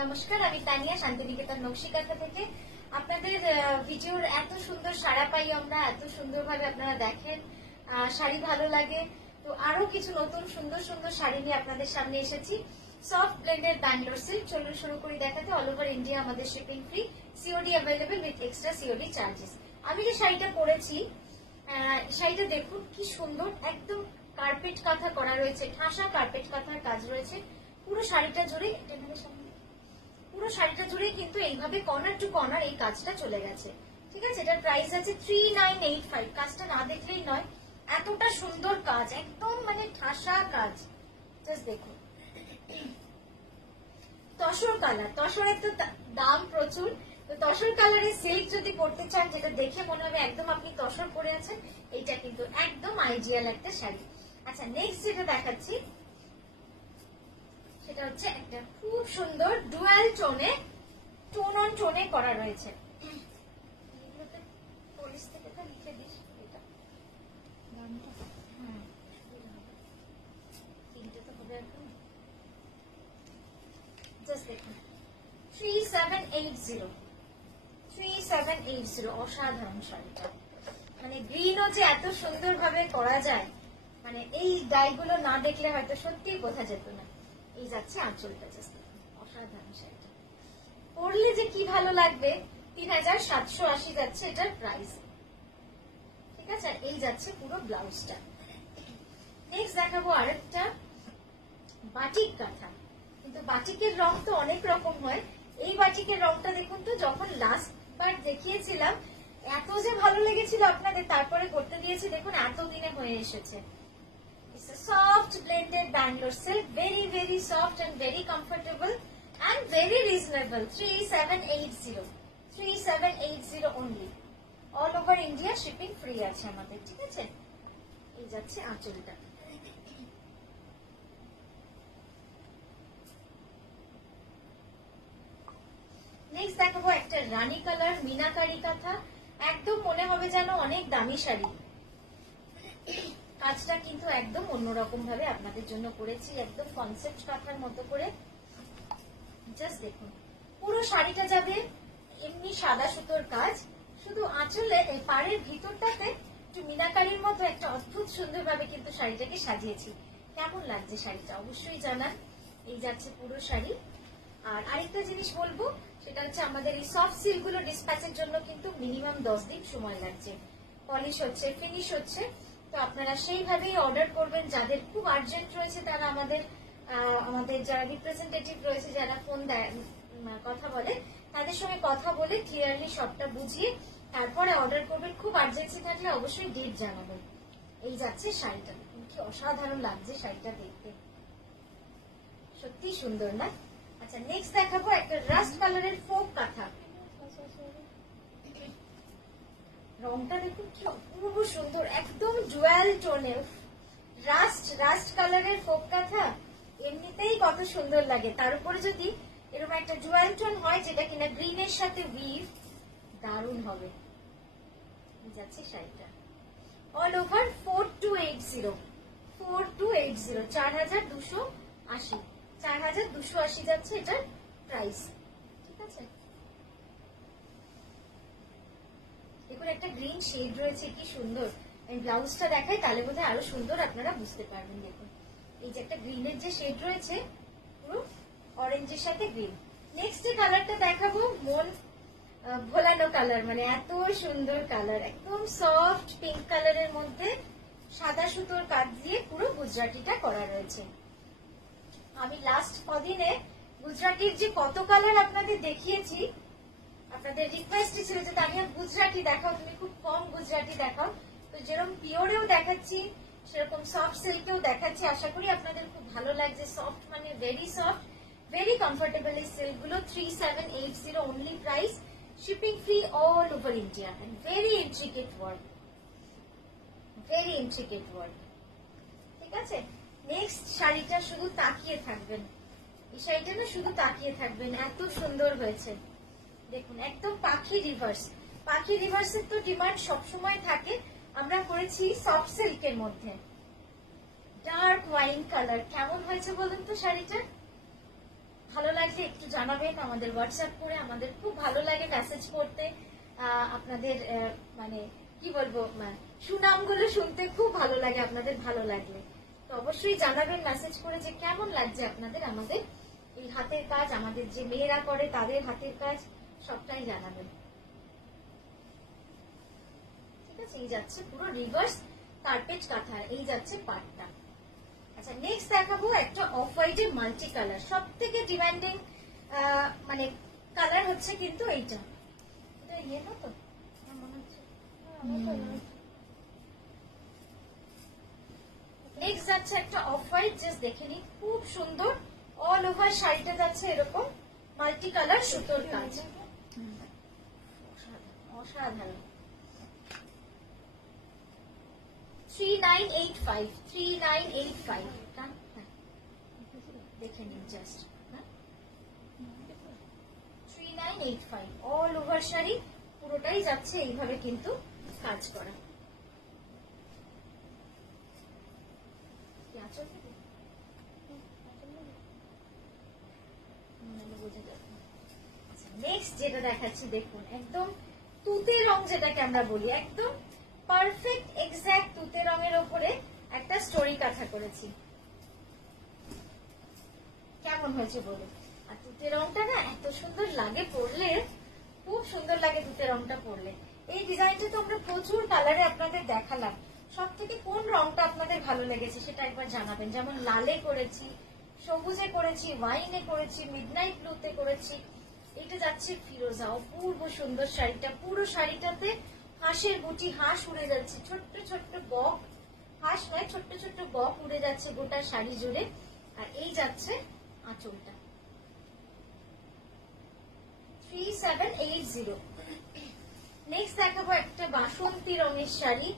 নমস্কার, আমি তানিয়া শান্তিনিকেতন নকশিকাঁথা থেকে। আপনাদের ভিডিওর এত সুন্দর সাড়া পাই আমরা, এত সুন্দরভাবে আপনারা দেখেন, শাড়ি ভালো লাগে। তো আরো কিছু নতুন সুন্দর সুন্দর শাড়ি নিয়ে আপনাদের সামনে এসেছি। Soft blended Bangalore silk. চলুন শুরু করি দেখাতে। অল ওভার ইন্ডিয়া আমাদের shipping free, COD available with extra COD charges. আমি যে শাড়িটা পরেছি, শাড়িটা দেখুন কি সুন্দর, একদম কার্পেট কাঁথা করা রয়েছে, ঠাসা কার্পেট কাঁথার কাজ রয়েছে পুরো শাড়িটা জুড়ে। পুরো শাড়িটা জুড়ে কিন্তু এইভাবে কর্নার টু কর্নার এই কাজটা চলে গেছে। ঠিক আছে, এটার প্রাইস আছে 3985। কাজটা না দেখলেই নয়, এতটা সুন্দর কাজ, একদম মানে ঠাসা কাজ। জাস্ট দেখুন, তসর কালার, তসরের তো দাম প্রচুর। তো তসর কালারের সিল্ক যদি পরতে চান, যেটা দেখে মনে হবে একদম আপনি তসর পরে আছেন, এইটা কিন্তু একদম আইডিয়াল একটা শাড়ি। আচ্ছা, নেক্সট যেটা দেখাচ্ছি সেটা হচ্ছে একটা খুব সুন্দর ডুয়াল টোনে, টোন অন টোনে করা রয়েছে। পলিশ থেকে তো লিখে দিস এটা তিনটে তো হবে এখন। জাস্ট দেখুন, 3780 অসাধারণ শাড়িটা। মানে গ্রিনও যে এত সুন্দর ভাবে করা যায়, মানে এই ডাইগুলো না দেখলে হয়তো সত্যিই বোঝা যেত না। এই যাচ্ছে আঁচলটা, জাস্ট অসাধারণ শাড়িটা পরলে যে কি ভালো লাগবে। 3780 যাচ্ছে এটার প্রাইস। ঠিক আছে, এই যাচ্ছে পুরো ব্লাউজটা। নেক্সট দেখাবো আরেকটা বাটিক কাঁথা। কিন্তু বাটিকের রং তো অনেক রকম হয়। এই বাটিকের রংটা দেখুন তো, যখন লাস্ট বার দেখিয়েছিলাম এত যে ভালো লেগেছিল আপনাদের, তারপরে করতে দিয়েছি, দেখুন এতদিনে হয়ে এসেছে। It's a soft blended Bangalore silk, very very soft and very comfortable and very reasonable. 3780 only. All over India shipping free আছে আমাদের। ঠিক আছে, এই যাচ্ছে আঁচলটা। নেক্সট দেখাবো একটা রানী কালার মিনাকারি কাঁথা। একদম মনে হবে যেন অনেক দামি শাড়ি। কাজটা কিন্তু একদম অন্যরকম ভাবে আপনাদের জন্য করেছি, একদম কনসেপ্ট কাঁথার মতো করে। জাস্ট দেখুন, পুরো শাড়িটা যাবে এমনি সাদা সুতোর কাজ, শুধু আঁচলে এই পাড়ের ভিতরটাতে একটু মিনাকারির মতো একটা অদ্ভুত সুন্দর ভাবে কিন্তু শাড়িটাকে সাজিয়েছি। কেমন লাগছে শাড়িটা অবশ্যই জানান। এই যাচ্ছে পুরো শাড়ি। আর আরেকটা জিনিস বলবো, সেটা হচ্ছে আমাদের এই সফট সিল্ক গুলো ডিসপ্যাচের জন্য কিন্তু মিনিমাম 10 দিন সময় লাগছে। পলিশ হচ্ছে, ফিনিশ হচ্ছে। তো আপনারা সেইভাবেই অর্ডার করবেন। যাদের খুব আর্জেন্ট রয়েছে তারা আমাদের যারা রিপ্রেজেন্টেটিভ রয়েছে, যারা ফোন দেয় কথা বলে, তাদের সঙ্গে কথা বলে ক্লিয়ারলি সবটা বুঝিয়ে তারপরে অর্ডার করবেন। খুব আর্জেন্সি থাকলে অবশ্যই ডেট জানাবেন। এই যাচ্ছে শাড়িটা, কি অসাধারণ লাগছে শাড়িটা দেখতে, সত্যি সুন্দর না? আচ্ছা, নেক্সট দেখাবো একটা রাস্ট কালারের ফোক কাঁথা। রংটা দেখুন কি অপূর্ব সুন্দর, একদম জুয়েল টোনে। রাস্ট কালারের ফোক কাঁথা এমনিতেই কত সুন্দর লাগে, তার উপরে যদি এরকম একটা জুয়েল টোন হয় যেটা কিনা গ্রিনের সাথে উইভ, দারুণ হবে। যাচ্ছে শাড়িটা অল ওভার 4280, 4280, 4280 যাচ্ছে এটার প্রাইস। ঠিক আছে, দেখুন একটা গ্রিন শেড রয়েছে, কি সুন্দর। ব্লাউজটা দেখাই তাহলে বোধহয় আরো সুন্দর আপনারা বুঝতে পারবেন। দেখুন এই যে একটা গ্রিনের যে শেড রয়েছে, পুরো অরেঞ্জের সাথে গ্রিন। নেক্সট যে কালারটা দেখাবো মন ভোলানো কালার, মানে এত সুন্দর কালার, একদম সফট পিঙ্ক কালারের মধ্যে সাদা সুতোর কাজ দিয়ে পুরো গুজরাটিটা করা রয়েছে। আমি লাস্ট কদিনে গুজরাটির যে কত কালার আপনাদের দেখিয়েছি, আপনাদের রিকোয়েস্ট ছিল যে তানিয়া গুজরাটি দেখাও, তুমি খুব কম গুজরাটি দেখাও। তো যেরকম পিওরেও দেখাচ্ছি, সেরকম সফট সিল্কেও দেখাচ্ছি। আশা করি আপনাদের খুব ভালো লাগছে। সফট মানে ভেরি সফট, ভেরি কমফোর্টেবল এই সিল্ক গুলো। 3780 only price, shipping free all over India and very intricate work, very intricate work. ঠিক আছে, নেক্সট শাড়িটা শুধু তাকিয়ে থাকবেন, এই শাড়িটা না শুধু তাকিয়ে থাকবেন, এত সুন্দর হয়েছে। দেখুন একদম পাখি রিভার্স। পাখি রিভার্সের তো ডিমান্ড সবসময় থাকে। আমরা করেছি সফট সিল্কের মধ্যে, ডার্ক ওয়াইন কালার। কেমন হয়েছে বলুন তো শাড়িটা? ভালো লাগছে লাগলে একটু জানাবেন আমাদের হোয়াটসঅ্যাপ করে, আমাদের খুব ভালো লাগে মেসেজ করতে, আপনাদের মানে কি বলবো সুনামগুলো শুনতে খুব ভালো লাগে, আপনাদের ভালো লাগলে তো অবশ্যই জানাবেন মেসেজ করে যে কেমন লাগছে আপনাদের আমাদের এই হাতের কাজ, আমাদের যে মেয়েরা করে তাদের হাতের কাজ সবটাই জানাবেন। ঠিক আছে, এই যাচ্ছে পুরো রিভার্স কার্পেট কাঁথা, এই যাচ্ছে পাটটা। আচ্ছা নেক্সট দেখাবো একটা অফ হোয়াইট এর মাল্টি কালার, সব থেকে ডিমান্ডিং মানে কালার হচ্ছে কিন্তু এইটা, এটা ইয়ে না তো মনে হচ্ছে। নেক্সট যাচ্ছে একটা অফ হোয়াইট, জাস্ট দেখে নিন খুব সুন্দর, অল ওভার শাড়িটা যাচ্ছে এরকম মাল্টি কালার সুতোর কাজ, অসাধারণ। 3985 3985 দেখে নিন জাস্ট 3985 অল ওভার শাড়ি পুরোটাই যাচ্ছে এইভাবে কিন্তু কাজ করা। নেক্সট যেটা দেখাচ্ছি দেখুন, একদম তুতে রং যেটাকে আমরা বলি, একদম পারফেক্ট এক্সাক্ট তুতে রঙের ওপরে একটা স্টোরি কাঁথা করেছি। কেমন হয়েছে বলুন? আর তুতে রংটা না এত সুন্দর লাগে পরলে, খুব সুন্দর লাগে তুতে রংটা পরলে। এই ডিজাইনটা তো আমরা প্রচুর কালারে আপনাদের দেখালাম, সব থেকে কোন রংটা আপনাদের ভালো লেগেছে সেটা একবার জানাবেন। যেমন লালে করেছি, সবুজে করেছি, ওয়াইনে করেছি, মিডনাইট ব্লুতে করেছি, এটা যাচ্ছে ফিরোজা, অপূর্ব সুন্দর শাড়িটা। পুরো শাড়িটাতে হাঁসের বুটি, হাঁস উড়ে যাচ্ছে, ছোট্ট ছোট্ট বক, হাঁস নয় ছোট্ট ছোট্ট বক উড়ে যাচ্ছে গোটা শাড়ি জুড়ে। আর এই যাচ্ছে আঁচলটা 3780। নেক্সট দেখাবো একটা বাসন্তী রঙের শাড়ি,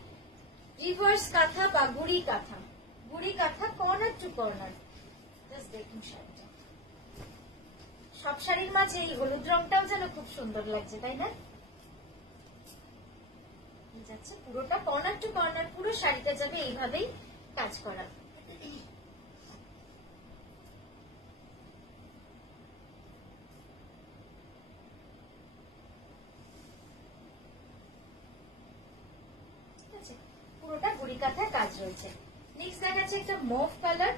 রিভার্স কাঁথা বা গুড়ি কাঁথা, গুড়ি কাঁথা কর্নার টু কর্নার। জাস্ট দেখুন শাড়িটা, সব শাড়ির মাঝে এই হলুদ রংটাও যেন খুব সুন্দর লাগছে, তাই না? যাচ্ছে পুরোটা কর্নার টু কর্নার, পুরো শাড়িটা যাবে এইভাবেই কাজ করা। ঠিক আছে, পুরোটা গুড়ি কাঁথার কাজ রয়েছে। নেক্সট দেখাচ্ছে একটা মভ কালার,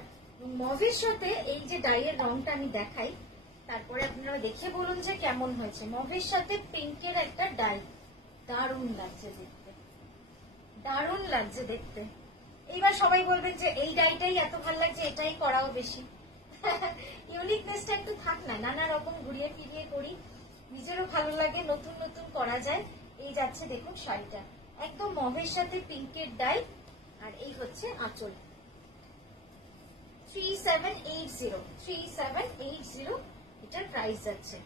মভের সাথে এই যে ডাইয়ের রংটা আমি দেখাই, তারপরে আপনারা দেখে বলুন যে কেমন হয়েছে। মভের সাথে পিঙ্কের একটা ডাই, দারুণ লাগছে দেখতে, দারুণ লাগছে দেখতে। এইবার সবাই বলবেন যে এই ডাইটাই এত ভালো লাগছে, এটাই করাও বেশি। ইউনিকনেসটা একটু থাক না, নানা রকম ঘুরিয়ে ফিরিয়ে করি, নিজেরও ভালো লাগে, নতুন নতুন করা যায়। এই যাচ্ছে দেখুন শাড়িটা, একদম মভের সাথে পিঙ্কের ডাই, আর এই হচ্ছে আঁচল। 3780 3780 এটার প্রাইস যাচ্ছে।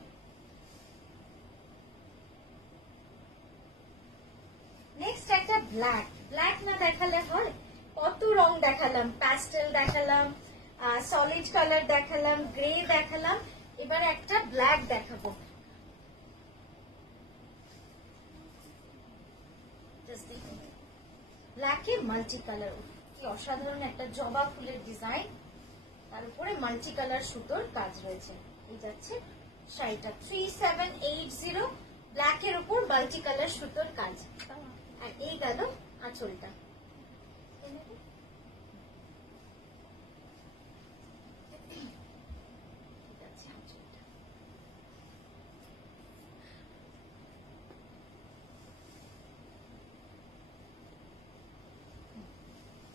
নেক্সট একটা ব্ল্যাক, ব্ল্যাক না দেখালে হয়, কত রং দেখালাম, প্যাস্টেল দেখালাম, সলিড কালার দেখালাম, গ্রে দেখালাম, এবার একটা ব্ল্যাক দেখাবো। ব্ল্যাকে মাল্টি কালার, কি অসাধারণ একটা জবা ফুলের ডিজাইন, তার উপরে মাল্টি কালার সুতোর কাজ রয়েছে। এই যাচ্ছে শাড়িটা 3780, ব্ল্যাকের উপর মাল্টি কালার সুতোর কাজ। আর এই গেল আঁচলটা।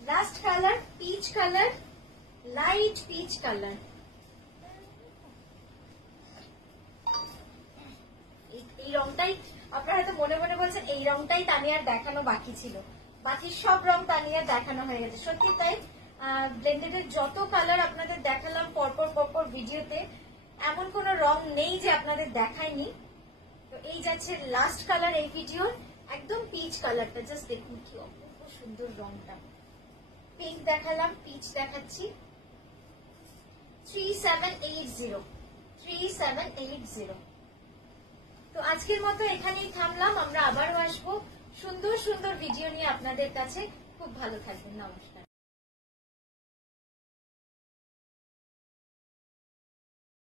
Last colour peach colour, light peach colour. এই রংটাই আপনারা হয়তো মনে মনে বলছেন এই রংটাই তানিয়ার দেখানো বাকি ছিল, বাকি সব রং তানিয়ার দেখানো হয়ে গেছে। সত্যি তাই, ব্লেন্ডেডের যত কালার আপনাদের দেখালাম পরপর পরপর ভিডিওতে, এমন কোন রং নেই যে আপনাদের দেখায়নি। তো এই যাচ্ছে লাস্ট কালার এই ভিডিওর, একদম পিচ কালারটা, জাস্ট দেখুন কি অপূর্ব সুন্দর রংটা। পিঙ্ক দেখালাম, পিচ দেখাচ্ছি। 3780 3780। তো আজকের মতো এখানেই থামলাম, আমরা আবারও আসবো সুন্দর সুন্দর ভিডিও নিয়ে আপনাদের কাছে। খুব ভালো থাকবেন, নমস্কার।